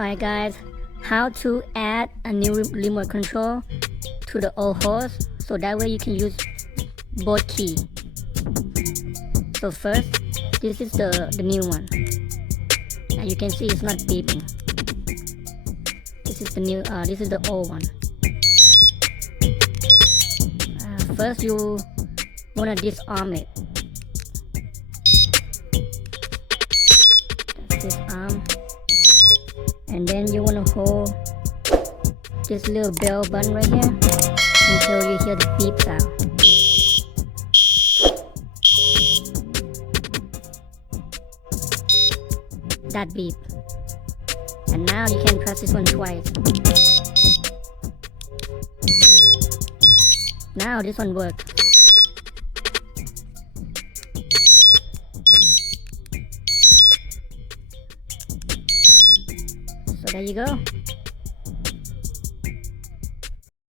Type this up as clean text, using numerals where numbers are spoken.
Alright guys, how to add a new remote control to the old host so that way you can use both key. So first, this is the new one, and you can see it's not beeping. This is the new, this is the old one. First you wanna disarm it. That's disarm. And then you want to hold this little bell button right here until you hear the beep sound. That beep. And now you can press this one twice. Now this one works. So there you go.